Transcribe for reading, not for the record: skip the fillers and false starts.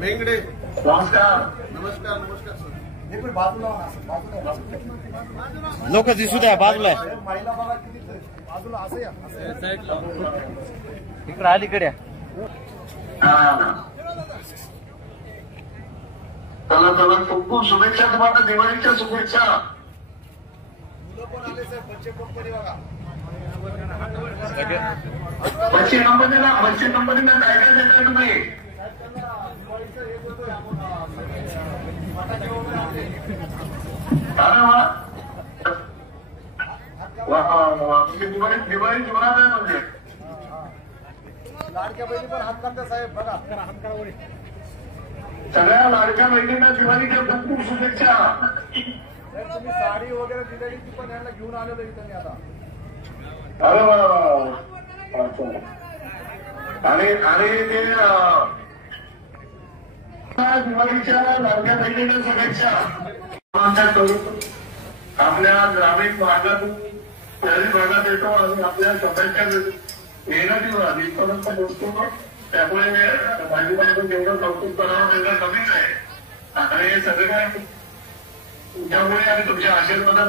वेंगडे नमस्कार. नमस्कार नमस्कार सर. लोक दिसू द्या बाजूला. महिला बघा किती बाजूला असं या इकडे अलीकडे या. चला चला खूप खूप शुभेच्छा तुम्हाला. दिवाळीच्या शुभेच्छा. मुलं पण आले साहेब. बच्चे कंपनी बघा. बच्चे कंपनीला काय काय देताय तुम्ही? अरे वा. दिवाळी जोरात आहे म्हणजे. लाडक्या बहिणी पण हात करता साहेब बघा. हात करा वळी. सगळ्या लाडक्या बहिणींना दिवाळीच्या खूप खूप शुभेच्छा. तुम्ही साडी वगैरे दिलेली ती पण यांना घेऊन आलेलो इथं मी आता. अरे वा. आणि ते दिवाळीच्या लाडक्या बहिणींना शुभेच्छा. आपल्या ग्रामीण भागातून शहरी भागात येतो आणि आपल्या स्वतःच्या मेहनतीवर इथपर्यंत पोहोचतो. त्यामुळे भाजीपासून जेवढं कौतुक करावं तेवढं कमीच आहे. आणि हे सगळं काय तुमच्यामुळे आणि तुमच्या आशीर्वादामुळे